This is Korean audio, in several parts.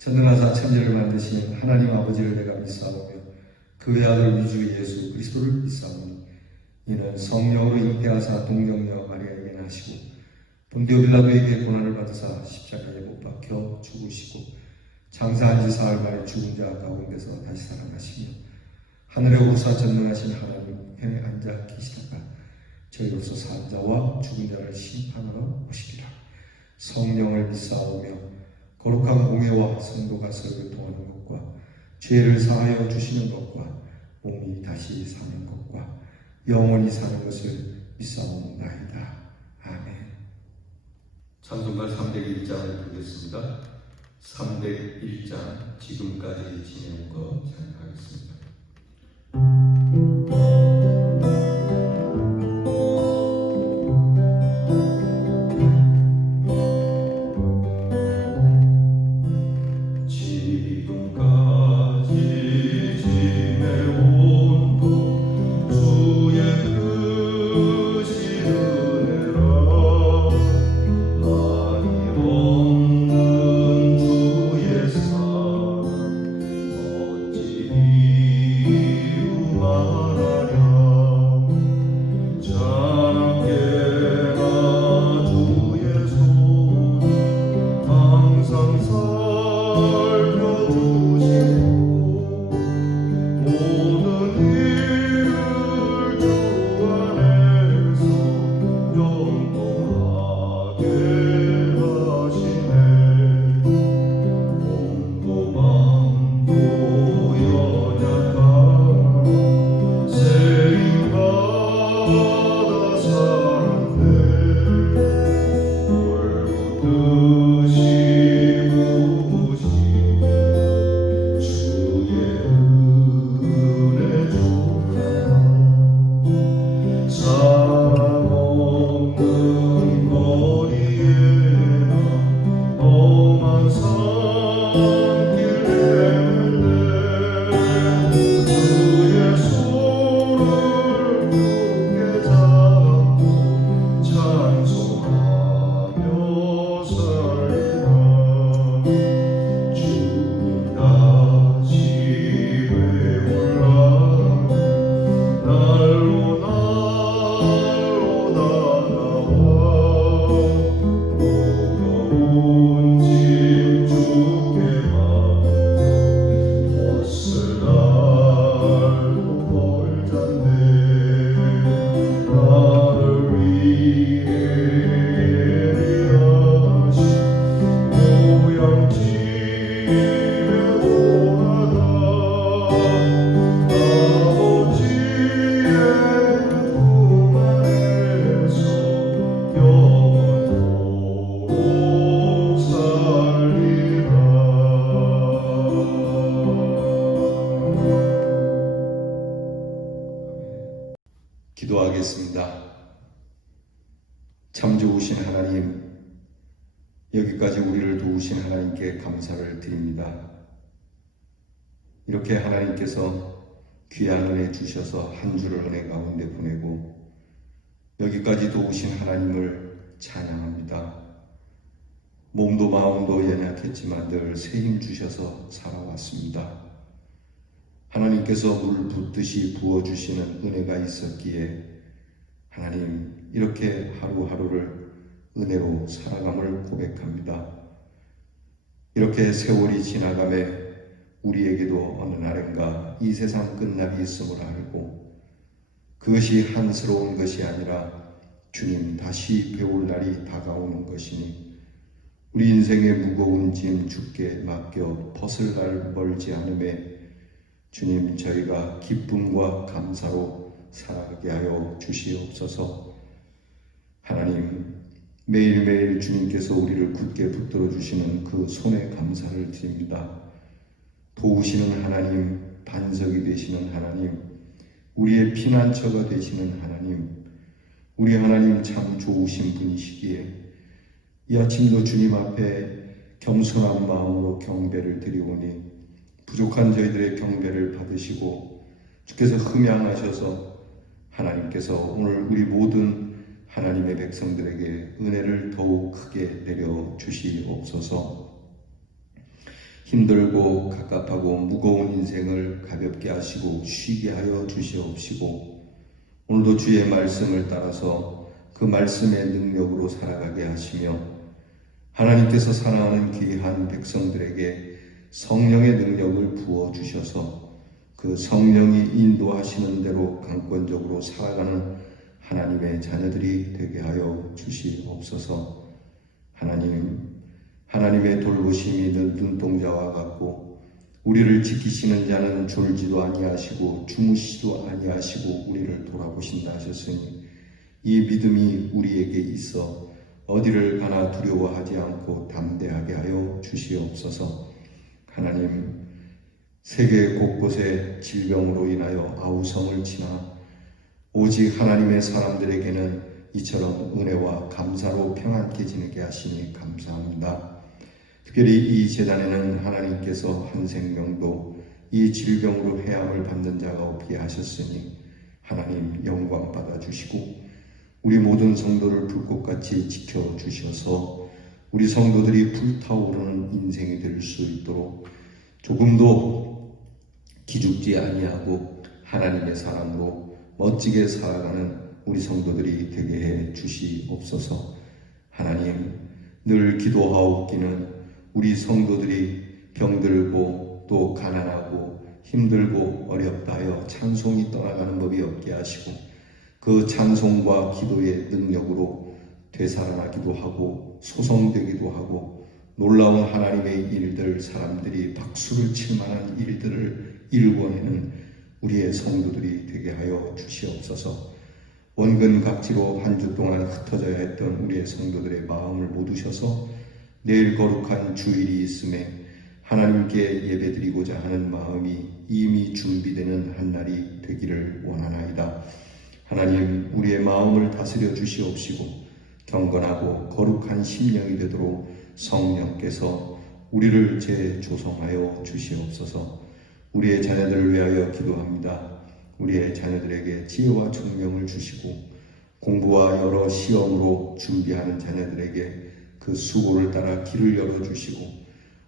전능하사 천지를 만드신 하나님 아버지를 내가 믿사오며 그 외아들 위주 예수 그리스도를 믿사오니 이는 성령으로 잉태하사 동정녀 마리아에게 나시고 본디오 빌라도에게 고난을 받으사 십자가에 못 박혀 죽으시고 장사한 지 사흘 만에 죽은 자 가운데서 다시 살아나시며 하늘에 오르사 전능하신 하나님께 앉아 계시다가 저희로서 산 자와 죽은 자를 심판하러 오시리라. 성령을 믿사오며 거룩한 공회와 성도가 서로 통하는 것과 죄를 사하여 주시는 것과 몸이 다시 사는 것과 영원히 사는 것을 믿사옵나이다. 아멘. 찬송가 301장을 부르겠습니다. 301장 지금까지 지내온 것 찬양하겠습니다. 기도하겠습니다. 참 좋으신 하나님, 여기까지 우리를 도우신 하나님께 감사를 드립니다. 이렇게 하나님께서 귀한 은혜 주셔서 한 주를 은혜 가운데 보내고 여기까지 도우신 하나님을 찬양합니다. 몸도 마음도 연약했지만 늘 새 힘 주셔서 살아왔습니다. 하나님께서 물 붓듯이 부어주시는 은혜가 있었기에 하나님 이렇게 하루하루를 은혜로 살아감을 고백합니다. 이렇게 세월이 지나가며 우리에게도 어느 날인가 이 세상 끝날이 있음을 알고 그것이 한스러운 것이 아니라 주님 다시 배울 날이 다가오는 것이니 우리 인생의 무거운 짐 주께 맡겨 벗을 날 멀지 않음에 주님 저희가 기쁨과 감사로 살아가게 하여 주시옵소서. 하나님 매일매일 주님께서 우리를 굳게 붙들어 주시는 그 손에 감사를 드립니다. 도우시는 하나님, 반석이 되시는 하나님, 우리의 피난처가 되시는 하나님, 우리 하나님 참 좋으신 분이시기에 이 아침도 주님 앞에 겸손한 마음으로 경배를 드리오니 부족한 저희들의 경배를 받으시고 주께서 흠양하셔서 하나님께서 오늘 우리 모든 하나님의 백성들에게 은혜를 더욱 크게 내려 주시옵소서. 힘들고 갑갑하고 무거운 인생을 가볍게 하시고 쉬게 하여 주시옵시고 오늘도 주의 말씀을 따라서 그 말씀의 능력으로 살아가게 하시며 하나님께서 사랑하는 귀한 백성들에게 성령의 능력을 부어주셔서 그 성령이 인도하시는 대로 강권적으로 살아가는 하나님의 자녀들이 되게 하여 주시옵소서. 하나님의 돌보심이 눈동자와 같고 우리를 지키시는 자는 졸지도 아니하시고 주무시지도 아니하시고 우리를 돌아보신다 하셨으니 이 믿음이 우리에게 있어 어디를 가나 두려워하지 않고 담대하게 하여 주시옵소서. 하나님, 세계 곳곳에 질병으로 인하여 아우성을 치나 오직 하나님의 사람들에게는 이처럼 은혜와 감사로 평안케 지내게 하시니 감사합니다. 특별히 이 제단에는 하나님께서 한 생명도 이 질병으로 해함을 받는 자가 없게 하셨으니 하나님 영광 받아주시고 우리 모든 성도를 불꽃같이 지켜주셔서 우리 성도들이 불타오르는 인생이 될 수 있도록 조금도 기죽지 아니하고 하나님의 사람으로 멋지게 살아가는 우리 성도들이 되게 해 주시옵소서. 하나님, 늘 기도하옵기는 우리 성도들이 병들고 또 가난하고 힘들고 어렵다 하여 찬송이 떠나가는 법이 없게 하시고 그 찬송과 기도의 능력으로 되살아나기도 하고 소성되기도 하고 놀라운 하나님의 일들, 사람들이 박수를 칠 만한 일들을 일궈내는 우리의 성도들이 되게 하여 주시옵소서. 원근각지로 한 주 동안 흩어져야 했던 우리의 성도들의 마음을 모두셔서 내일 거룩한 주일이 있음에 하나님께 예배드리고자 하는 마음이 이미 준비되는 한 날이 되기를 원하나이다. 하나님, 우리의 마음을 다스려 주시옵시고 경건하고 거룩한 심령이 되도록 성령께서 우리를 재조성하여 주시옵소서. 우리의 자녀들을 위하여 기도합니다. 우리의 자녀들에게 지혜와 총명을 주시고 공부와 여러 시험으로 준비하는 자녀들에게 그 수고를 따라 길을 열어주시고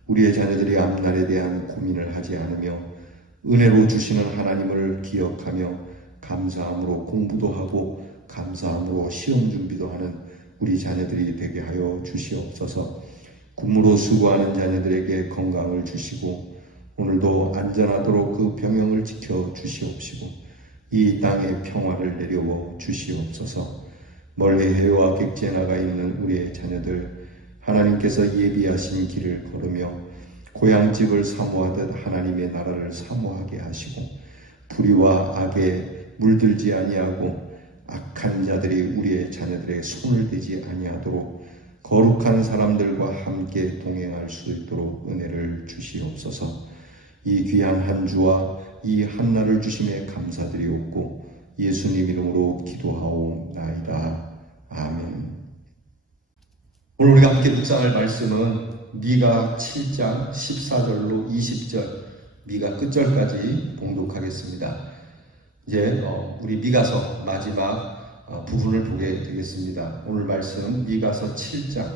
우리의 자녀들이 앞날에 대한 고민을 하지 않으며 은혜로 주시는 하나님을 기억하며 감사함으로 공부도 하고 감사함으로 시험 준비도 하는 우리 자녀들이 되게 하여 주시옵소서. 군무로 수고하는 자녀들에게 건강을 주시고 오늘도 안전하도록 그 병영을 지켜 주시옵시고 이 땅에 평화를 내려워 주시옵소서. 멀리 해와 객지에 나가 있는 우리의 자녀들 하나님께서 예비하신 길을 걸으며 고향집을 사모하듯 하나님의 나라를 사모하게 하시고 불의와 악에 물들지 아니하고 악한 자들이 우리의 자녀들의 손을 대지 아니하도록 거룩한 사람들과 함께 동행할 수 있도록 은혜를 주시옵소서. 이 귀한 한 주와 이 한날을 주심에 감사드리옵고 예수님 이름으로 기도하옵나이다. 아멘. 오늘 우리가 함께 묵상할 말씀은 미가 7장 14절로 20절 미가 끝절까지 봉독하겠습니다. 이제 우리 미가서 마지막 부분을 보게 되겠습니다. 오늘 말씀은 미가서 7장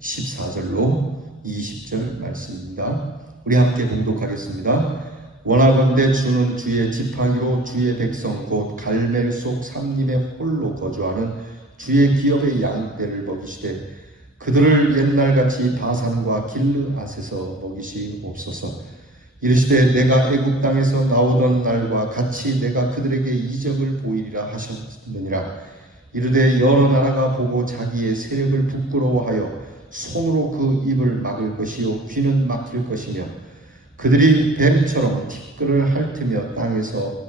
14절로 20절 말씀입니다. 우리 함께 봉독하겠습니다. 원하건대 주는 주의 지팡이로 주의 백성 곧 갈멜 속 삼림의 홀로 거주하는 주의 기업의 양떼를 먹이시되 그들을 옛날같이 바산과 길르앗에서 먹이시옵소서. 이르시되 내가 애굽 땅에서 나오던 날과 같이 내가 그들에게 이적을 보이리라 하셨느니라. 이르되 여러 나라가 보고 자기의 세력을 부끄러워하여 손으로 그 입을 막을 것이요 귀는 막힐 것이며 그들이 뱀처럼 티끌을 핥으며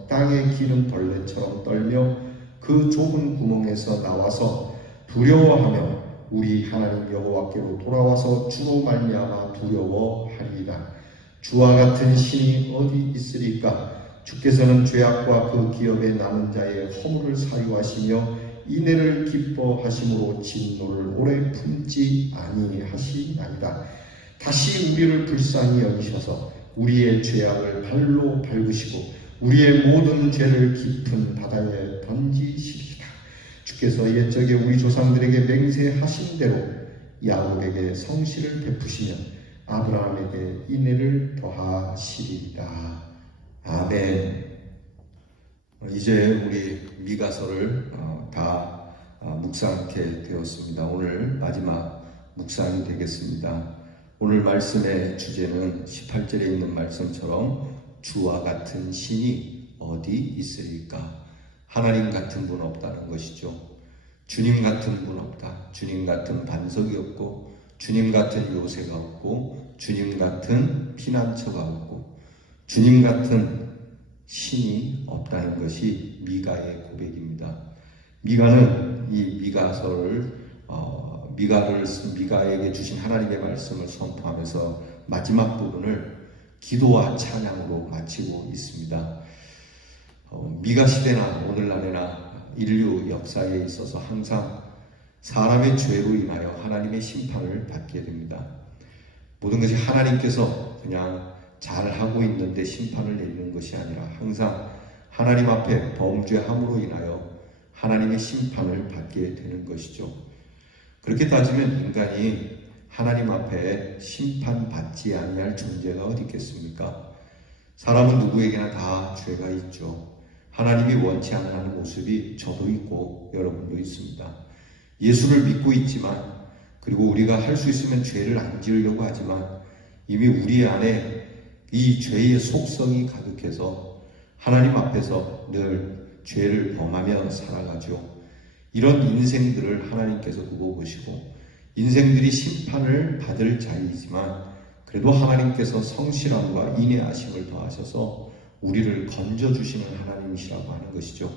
땅에 기는 벌레처럼 떨며 그 좁은 구멍에서 나와서 두려워하며 우리 하나님 여호와께로 돌아와서 주로 말미암아 두려워하리이다. 주와 같은 신이 어디 있으리까? 주께서는 죄악과 그 기업에 남은 자의 허물을 사유하시며 인애를 기뻐하심으로 진노를 오래 품지 아니하시나이다. 다시 우리를 불쌍히 여기셔서 우리의 죄악을 발로 밟으시고 우리의 모든 죄를 깊은 바다에 던지시리다. 주께서 옛적에 우리 조상들에게 맹세하신 대로 야곱에게 성실을 베푸시면 아브라함에게 인애를 더하시리이다. 아멘. 이제 우리 미가서를 다 묵상하게 되었습니다. 오늘 마지막 묵상이 되겠습니다. 오늘 말씀의 주제는 18절에 있는 말씀처럼 주와 같은 신이 어디 있으리까? 하나님 같은 분 없다는 것이죠. 주님 같은 분 없다. 주님 같은 반석이 없고, 주님 같은 요새가 없고, 주님 같은 피난처가 없고, 주님 같은 신이 없다는 것이 미가의 고백입니다. 미가는 이 미가에게 주신 하나님의 말씀을 선포하면서 마지막 부분을 기도와 찬양으로 마치고 있습니다. 미가 시대나 오늘날에나 인류 역사에 있어서 항상 사람의 죄로 인하여 하나님의 심판을 받게 됩니다. 모든 것이 하나님께서 그냥 잘하고 있는데 심판을 내리는 것이 아니라 항상 하나님 앞에 범죄함으로 인하여 하나님의 심판을 받게 되는 것이죠. 그렇게 따지면 인간이 하나님 앞에 심판받지 아니할 존재가 어디 있겠습니까? 사람은 누구에게나 다 죄가 있죠. 하나님이 원치 않는 모습이 저도 있고 여러분도 있습니다. 예수를 믿고 있지만, 그리고 우리가 할 수 있으면 죄를 안 지으려고 하지만 이미 우리 안에 이 죄의 속성이 가득해서 하나님 앞에서 늘 죄를 범하며 살아가죠. 이런 인생들을 하나님께서 두고 보시고, 인생들이 심판을 받을 자리이지만 그래도 하나님께서 성실함과 인내하심을 더하셔서 우리를 건져주시는 하나님이시라고 하는 것이죠.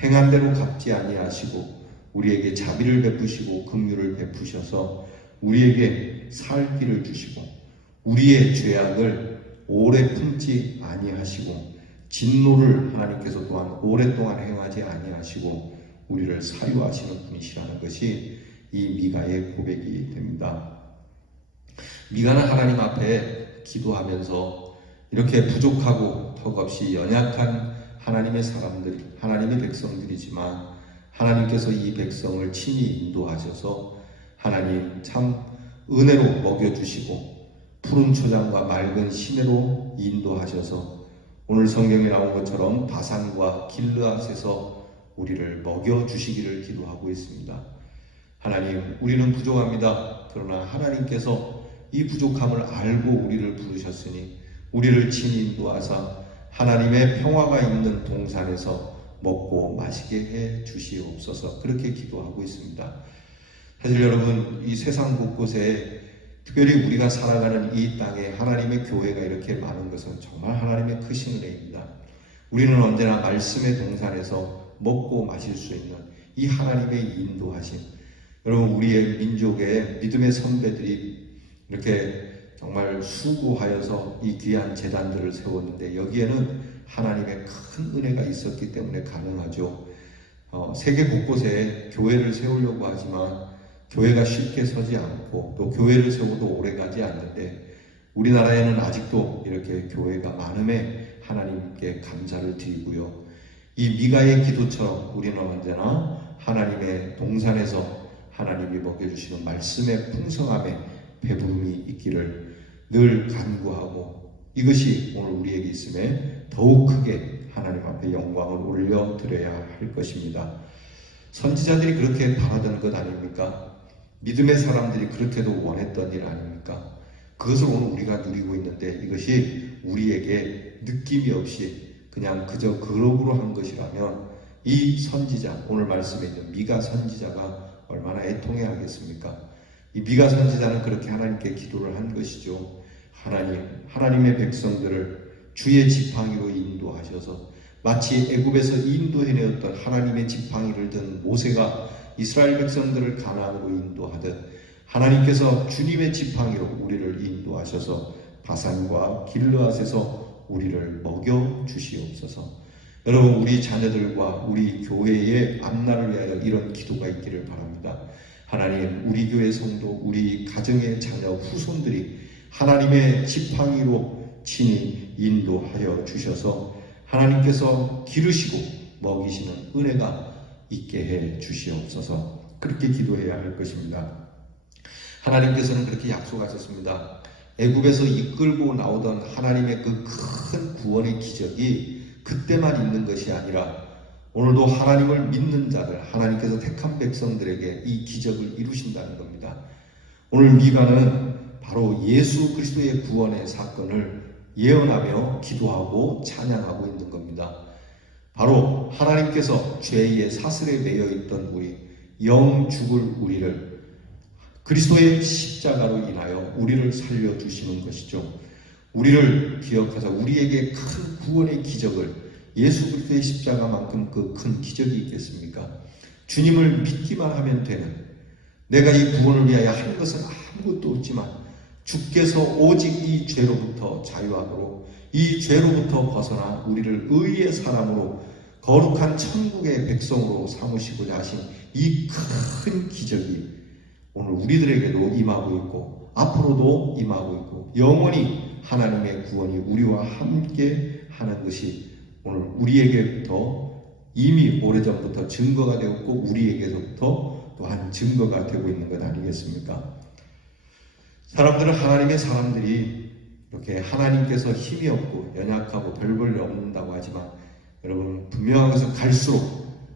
행한 대로 갚지 아니하시고 우리에게 자비를 베푸시고 긍휼을 베푸셔서 우리에게 살 길을 주시고, 우리의 죄악을 오래 품지 아니하시고, 진노를 하나님께서 또한 오랫동안 행하지 아니하시고 우리를 사유하시는 분이시라는 것이 이 미가의 고백이 됩니다. 미가는 하나님 앞에 기도하면서 이렇게 부족하고 턱없이 연약한 하나님의 사람들, 하나님의 백성들이지만 하나님께서 이 백성을 친히 인도하셔서 하나님 참 은혜로 먹여주시고 푸른 초장과 맑은 시내로 인도하셔서 오늘 성경에 나온 것처럼 바산과 길르앗에서 우리를 먹여주시기를 기도하고 있습니다. 하나님, 우리는 부족합니다. 그러나 하나님께서 이 부족함을 알고 우리를 부르셨으니 우리를 친히 인도하사 하나님의 평화가 있는 동산에서 먹고 마시게 해 주시옵소서. 그렇게 기도하고 있습니다. 사실 여러분, 이 세상 곳곳에 특별히 우리가 살아가는 이 땅에 하나님의 교회가 이렇게 많은 것은 정말 하나님의 크신 은혜입니다. 우리는 언제나 말씀의 동산에서 먹고 마실 수 있는 이 하나님의 인도하심, 여러분, 우리의 민족의 믿음의 선배들이 이렇게 정말 수고하여서 이 귀한 제단들을 세웠는데 여기에는 하나님의 큰 은혜가 있었기 때문에 가능하죠. 세계 곳곳에 교회를 세우려고 하지만 교회가 쉽게 서지 않고 또 교회를 세워도 오래가지 않는데 우리나라에는 아직도 이렇게 교회가 많음에 하나님께 감사를 드리고요. 이 미가의 기도처럼 우리는 언제나 하나님의 동산에서 하나님이 먹여주시는 말씀의 풍성함에 배부름이 있기를 늘 간구하고, 이것이 오늘 우리에게 있음에 더욱 크게 하나님 앞에 영광을 올려드려야 할 것입니다. 선지자들이 그렇게 바라던 것 아닙니까? 믿음의 사람들이 그렇게도 원했던 일 아닙니까? 그것을 오늘 우리가 누리고 있는데 이것이 우리에게 느낌이 없이 그냥 그저 그룹으로 한 것이라면 이 선지자, 오늘 말씀에 있는 미가 선지자가 얼마나 애통해야 하겠습니까? 이 미가 선지자는 그렇게 하나님께 기도를 한 것이죠. 하나님의 백성들을 주의 지팡이로 인도하셔서 마치 애굽에서 인도해내었던 하나님의 지팡이를 든 모세가 이스라엘 백성들을 가나안으로 인도하듯 하나님께서 주님의 지팡이로 우리를 인도하셔서 바산과 길르앗에서 우리를 먹여 주시옵소서. 여러분, 우리 자녀들과 우리 교회의 앞날을 위하여 이런 기도가 있기를 바랍니다. 하나님, 우리 교회 성도, 우리 가정의 자녀, 후손들이 하나님의 지팡이로 친히 인도하여 주셔서 하나님께서 기르시고 먹이시는 은혜가 있게 해 주시옵소서. 그렇게 기도해야 할 것입니다. 하나님께서는 그렇게 약속하셨습니다. 애굽에서 이끌고 나오던 하나님의 그 큰 구원의 기적이 그때만 있는 것이 아니라 오늘도 하나님을 믿는 자들, 하나님께서 택한 백성들에게 이 기적을 이루신다는 겁니다. 오늘 미가는 바로 예수 그리스도의 구원의 사건을 예언하며 기도하고 찬양하고 있는 겁니다. 바로 하나님께서 죄의 사슬에 매여 있던 우리, 영 죽을 우리를 그리스도의 십자가로 인하여 우리를 살려주시는 것이죠. 우리를 기억하사 우리에게 큰 구원의 기적을, 예수 그리스도의 십자가만큼 그 큰 기적이 있겠습니까? 주님을 믿기만 하면 되는, 내가 이 구원을 위하여 한 것은 아무것도 없지만 주께서 오직 이 죄로부터 자유하도록, 이 죄로부터 벗어나 우리를 의의 사람으로 거룩한 천국의 백성으로 삼으시고자 하신 이 큰 기적이 오늘 우리들에게도 임하고 있고 앞으로도 임하고 있고 영원히 하나님의 구원이 우리와 함께 하는 것이 오늘 우리에게부터 이미 오래전부터 증거가 되었고 우리에게서부터 또한 증거가 되고 있는 것 아니겠습니까? 사람들은 하나님의 사람들이 이렇게 하나님께서 힘이 없고 연약하고 별 볼 일 없는다고 하지만 여러분 분명한 것은 갈수록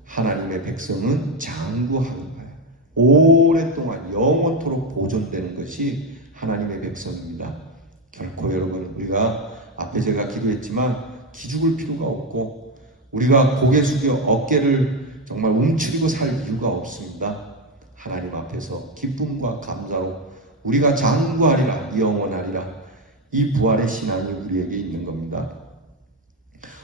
하나님의 백성은 장구하는 거예요. 오랫동안 영원토록 보존되는 것이 하나님의 백성입니다. 결코 여러분 우리가 앞에 제가 기도했지만 기죽을 필요가 없고 우리가 고개 숙여 어깨를 정말 움츠리고 살 이유가 없습니다. 하나님 앞에서 기쁨과 감사로 우리가 장구하리라, 영원하리라, 이 부활의 신앙이 우리에게 있는 겁니다.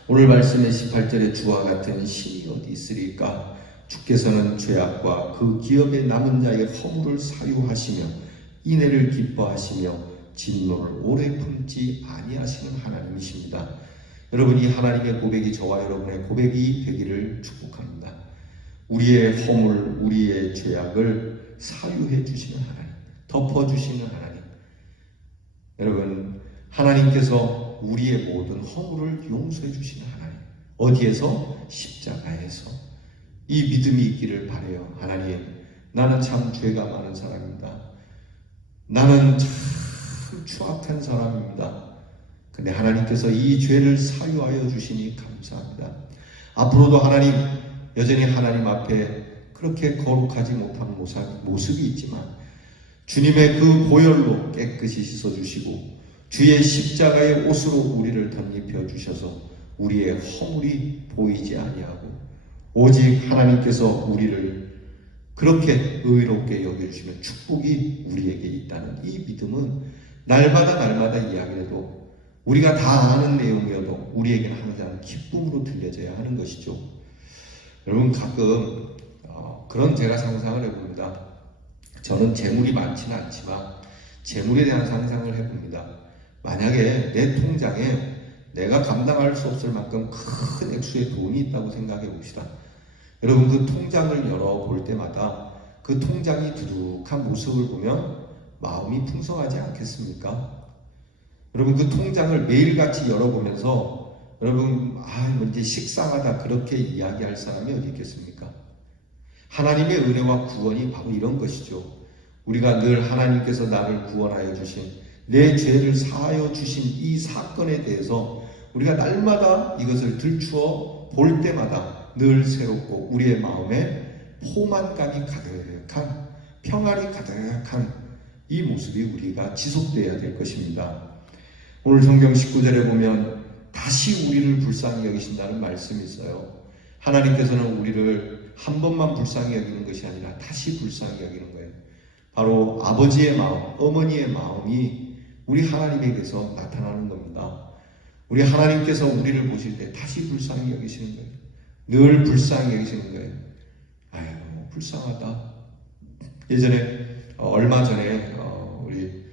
오늘 말씀의 18절에 주와 같은 신이 어디 있으리까? 주께서는 죄악과 그 기업에 남은 자의 허물을 사유하시며 인애를 기뻐하시며 진노를 오래 품지 아니하시는 하나님이십니다. 여러분, 이 하나님의 고백이 저와 여러분의 고백이 되기를 축복합니다. 우리의 허물, 우리의 죄악을 사유해 주시는 하나님, 덮어주시는 하나님. 여러분, 하나님께서 우리의 모든 허물을 용서해 주시는 하나님. 어디에서? 십자가에서. 이 믿음이 있기를 바라요. 하나님, 나는 참 죄가 많은 사람입니다. 나는 참 추악한 사람입니다. 근데 하나님께서 이 죄를 사유하여 주시니 감사합니다. 앞으로도 하나님, 여전히 하나님 앞에 그렇게 거룩하지 못한 모습이 있지만 주님의 그 보혈로 깨끗이 씻어주시고 주의 십자가의 옷으로 우리를 덧입혀 주셔서 우리의 허물이 보이지 아니하고 오직 하나님께서 우리를 그렇게 의롭게 여겨주시면 축복이 우리에게 있다는 이 믿음은 날마다 이야기해도 우리가 다 아는 내용이어도 우리에게는 항상 기쁨으로 들려져야 하는 것이죠. 여러분, 가끔 그런 제가 상상을 해봅니다. 저는 재물이 많지는 않지만 재물에 대한 상상을 해봅니다. 만약에 내 통장에 내가 감당할 수 없을 만큼 큰 액수의 돈이 있다고 생각해 봅시다. 여러분, 그 통장을 열어볼 때마다 그 통장이 두둑한 모습을 보면 마음이 풍성하지 않겠습니까? 여러분, 그 통장을 매일같이 열어보면서 여러분, 이제 식상하다 그렇게 이야기할 사람이 어디 있겠습니까? 하나님의 은혜와 구원이 바로 이런 것이죠. 우리가 늘 하나님께서 나를 구원하여 주신, 내 죄를 사하여 주신 이 사건에 대해서 우리가 날마다 이것을 들추어 볼 때마다 늘 새롭고 우리의 마음에 포만감이 가득한, 평안이 가득한 이 모습이 우리가 지속되어야 될 것입니다. 오늘 성경 19절에 보면 다시 우리를 불쌍히 여기신다는 말씀이 있어요. 하나님께서는 우리를 한 번만 불쌍히 여기는 것이 아니라 다시 불쌍히 여기는 거예요. 바로 아버지의 마음, 어머니의 마음이 우리 하나님에게서 나타나는 겁니다. 우리 하나님께서 우리를 보실 때 다시 불쌍히 여기시는 거예요. 늘 불쌍히 여기시는 거예요. 아이고, 불쌍하다. 예전에 얼마 전에 우리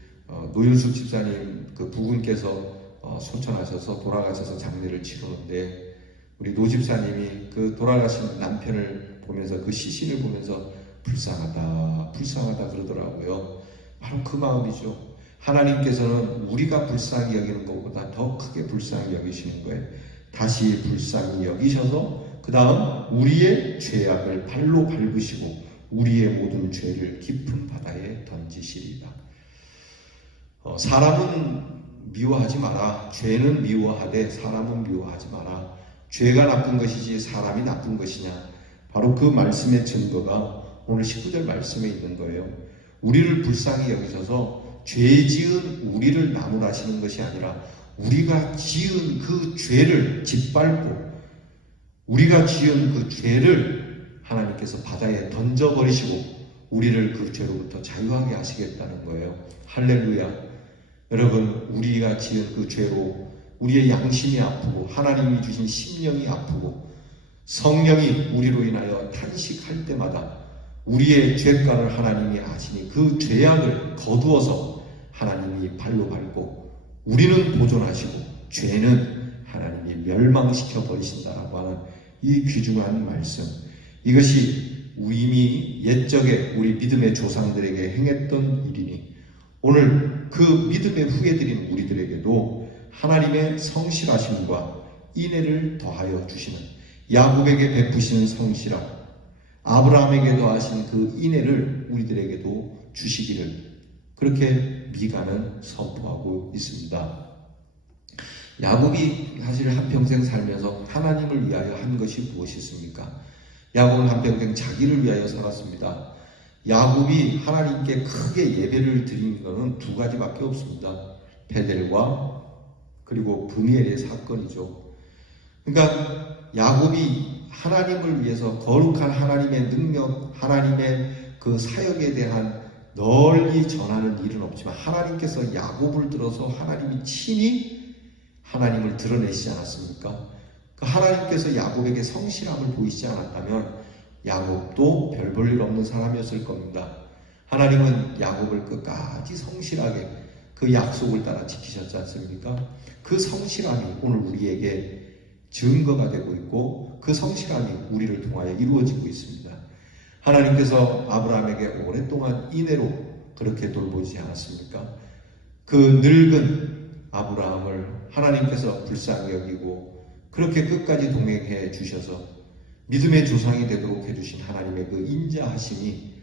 노윤숙 집사님 그 부군께서 소천하셔서 돌아가셔서 장례를 치르는데 우리 노 집사님이 그 돌아가신 남편을 보면서 그 시신을 보면서 불쌍하다 그러더라고요. 바로 그 마음이죠. 하나님께서는 우리가 불쌍히 여기는 것보다 더 크게 불쌍히 여기시는 거예요. 다시 불쌍히 여기셔서 그 다음 우리의 죄악을 발로 밟으시고 우리의 모든 죄를 깊은 바다에 던지시리라. 사람은 미워하지 마라. 죄는 미워하되 사람은 미워하지 마라. 죄가 나쁜 것이지 사람이 나쁜 것이냐. 바로 그 말씀의 증거가 오늘 19절 말씀에 있는 거예요. 우리를 불쌍히 여기셔서 죄 지은 우리를 나무라시는 것이 아니라 우리가 지은 그 죄를 짓밟고 우리가 지은 그 죄를 하나님께서 바다에 던져버리시고 우리를 그 죄로부터 자유하게 하시겠다는 거예요. 할렐루야. 여러분, 우리가 지은 그 죄로 우리의 양심이 아프고 하나님이 주신 심령이 아프고 성령이 우리로 인하여 탄식할 때마다 우리의 죄가를 하나님이 아시니 그 죄악을 거두어서 하나님이 발로 밟고 우리는 보존하시고 죄는 하나님이 멸망시켜 버리신다라고 하는 이 귀중한 말씀, 이것이 이미 옛적에 우리 믿음의 조상들에게 행했던 일이니 오늘 그 믿음의 후예들인 우리들에게도 하나님의 성실하심과 인애를 더하여 주시는, 야곱에게 베푸시는 성실함, 아브라함에게 더하신 그 인애를 우리들에게도 주시기를 그렇게 미가는 선포하고 있습니다. 야곱이 사실 한평생 살면서 하나님을 위하여 한 것이 무엇이 있습니까? 야곱은 한평생 자기를 위하여 살았습니다. 야곱이 하나님께 크게 예배를 드린 것은 두 가지밖에 없습니다. 베델과 그리고 브니엘의 사건이죠. 그러니까 야곱이 하나님을 위해서 거룩한 하나님의 능력, 하나님의 그 사역에 대한 널리 전하는 일은 없지만 하나님께서 야곱을 들어서 하나님이 친히 하나님을 드러내시지 않았습니까? 그 하나님께서 야곱에게 성실함을 보이시지 않았다면 야곱도 별 볼 일 없는 사람이었을 겁니다. 하나님은 야곱을 끝까지 성실하게 그 약속을 따라 지키셨지 않습니까? 그 성실함이 오늘 우리에게 증거가 되고 있고 그 성실함이 우리를 통하여 이루어지고 있습니다. 하나님께서 아브라함에게 오랫동안 인애로 그렇게 돌보지 않았습니까? 그 늙은 아브라함을 하나님께서 불쌍히 여기고 그렇게 끝까지 동행해 주셔서 믿음의 조상이 되도록 해주신 하나님의 그 인자하심이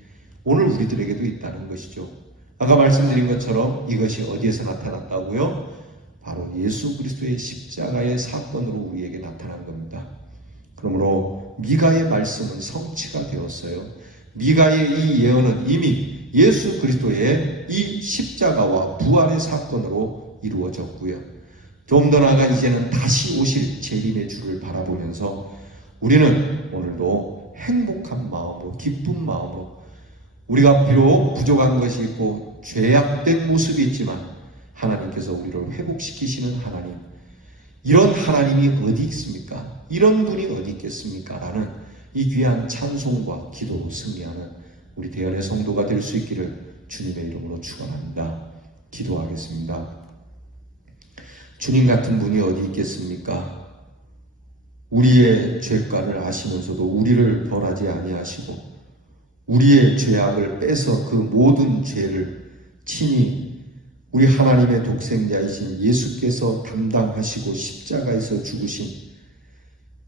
오늘 우리들에게도 있다는 것이죠. 아까 말씀드린 것처럼 이것이 어디에서 나타났다고요? 바로 예수 그리스도의 십자가의 사건으로 우리에게 나타난 겁니다. 그러므로 미가의 말씀은 성취가 되었어요. 미가의 이 예언은 이미 예수 그리스도의 이 십자가와 부활의 사건으로 이루어졌고요. 좀 더 나아가 이제는 다시 오실 재림의 주를 바라보면서 우리는 오늘도 행복한 마음으로, 기쁜 마음으로, 우리가 비록 부족한 것이 있고 죄악된 모습이 있지만 하나님께서 우리를 회복시키시는 하나님, 이런 하나님이 어디 있습니까? 이런 분이 어디 있겠습니까? 라는 이 귀한 찬송과 기도로 승리하는 우리 대연의 성도가 될 수 있기를 주님의 이름으로 축원합니다. 기도하겠습니다. 주님 같은 분이 어디 있겠습니까? 우리의 죄가를 아시면서도 우리를 벌하지 아니하시고 우리의 죄악을 빼서 그 모든 죄를 친히 우리 하나님의 독생자이신 예수께서 담당하시고 십자가에서 죽으신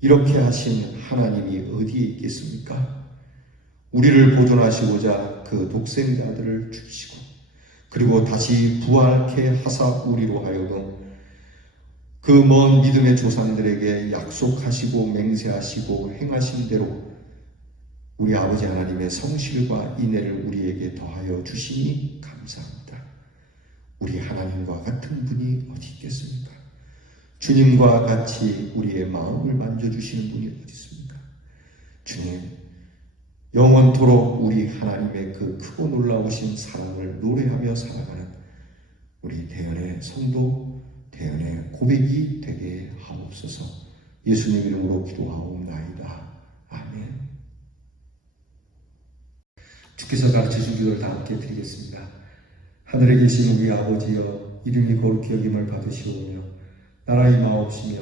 이렇게 하신 하나님이 어디에 있겠습니까? 우리를 보존하시고자 그 독생자들을 죽이시고 그리고 다시 부활케 하사 우리로 하여금 그 먼 믿음의 조상들에게 약속하시고 맹세하시고 행하신 대로 우리 아버지 하나님의 성실과 인애를 우리에게 더하여 주시니 감사합니다. 우리 하나님과 같은 분이 어디 있겠습니까? 주님과 같이 우리의 마음을 만져주시는 분이 어디 있습니까? 주님, 영원토록 우리 하나님의 그 크고 놀라우신 사랑을 노래하며 살아가는 우리 대연의 성도, 대연의 고백이 되게 하옵소서. 예수님 이름으로 기도하옵나이다. 아멘. 주께서 가르쳐준 기도를 다 함께 드리겠습니다. 하늘에 계신 우리 아버지여, 이름이 거룩히 여김을 받으시오며 나라 임하옵시며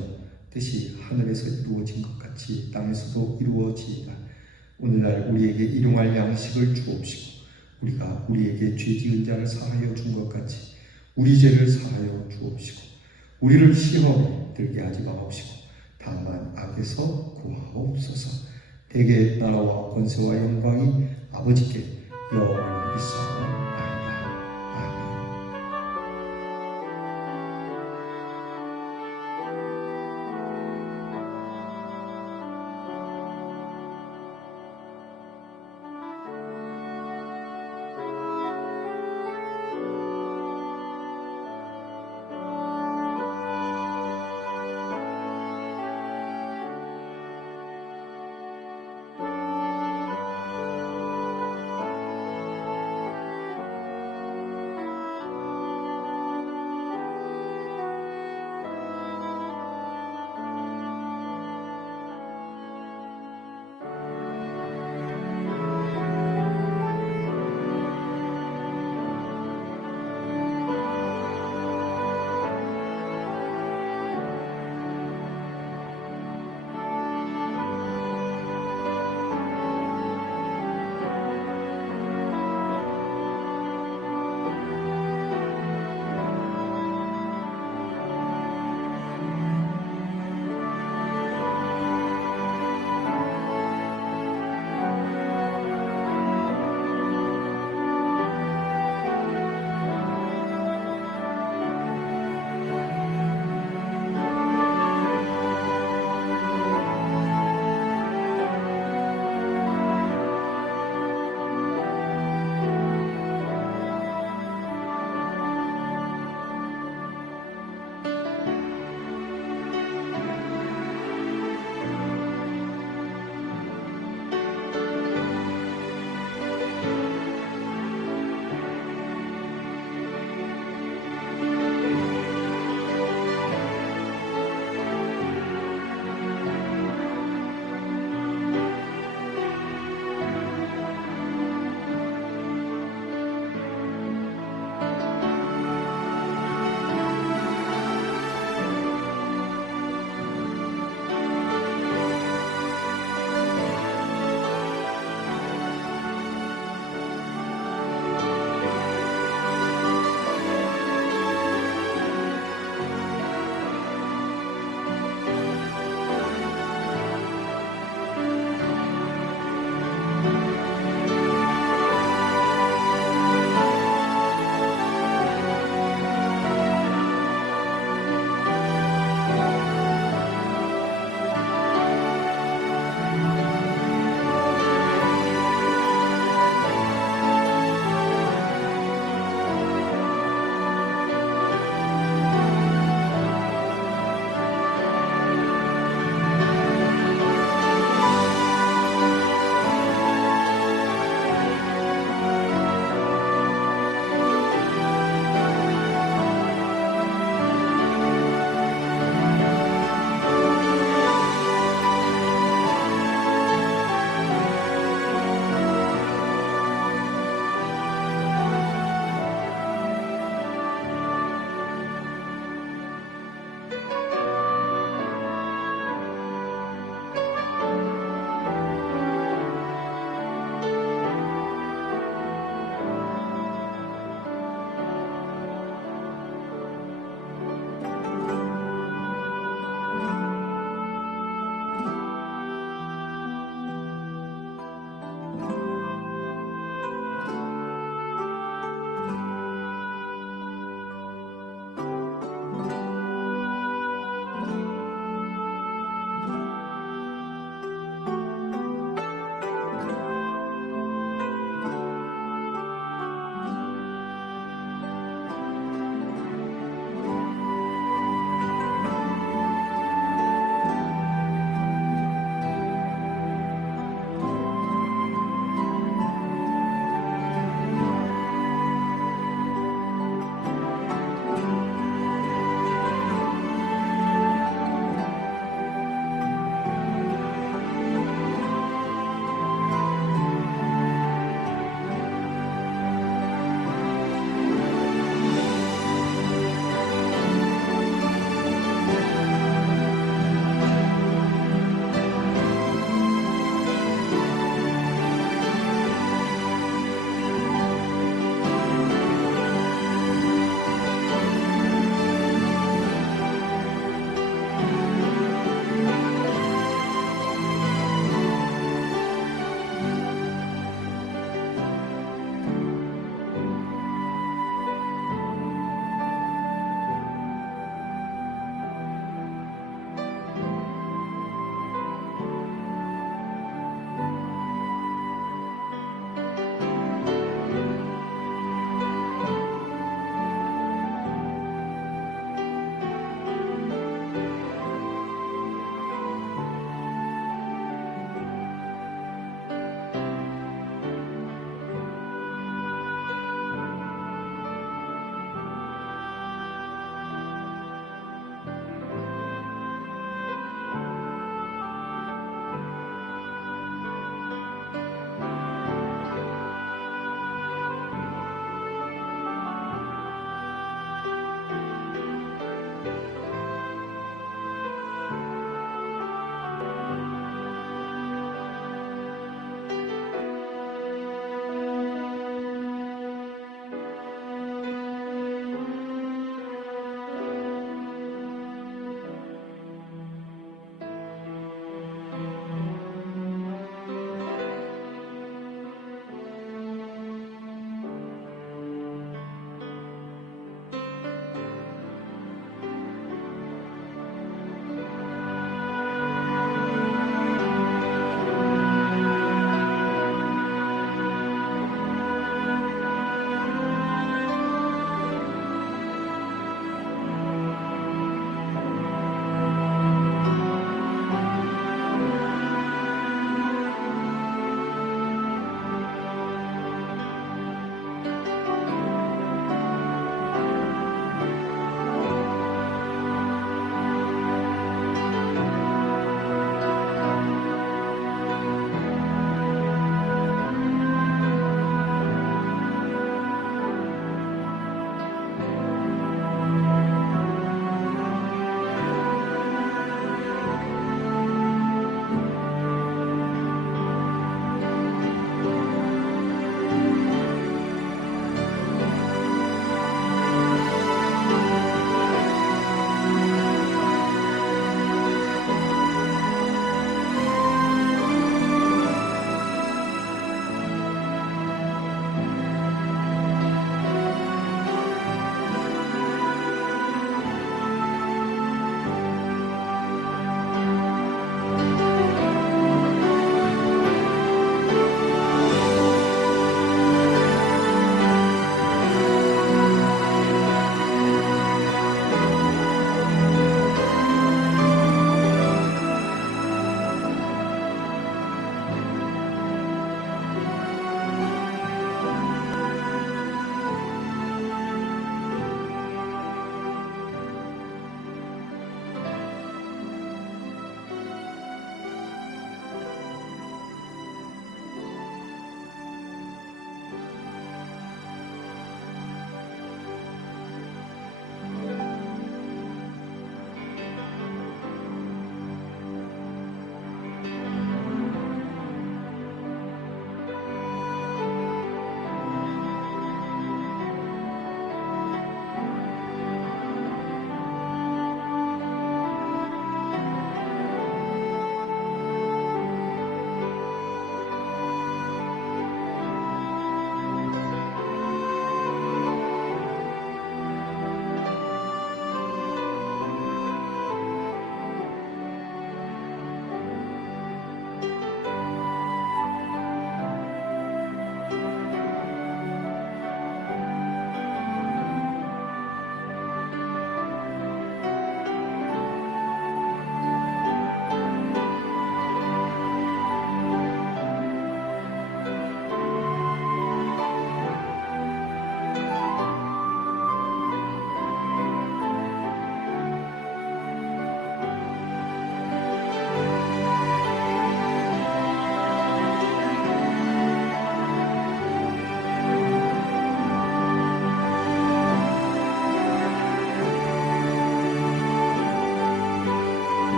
뜻이 하늘에서 이루어진 것 같이 땅에서도 이루어지이다. 오늘날 우리에게 일용할 양식을 주옵시고 우리가 우리에게 죄 지은 자를 사하여 준 것 같이 우리 죄를 사하여 주옵시고 우리를 시험에 들게 하지 마옵시고 다만 악에서 구하옵소서. 대개 나라와 권세와 영광이 아버지께 영원히 있사옵나이다.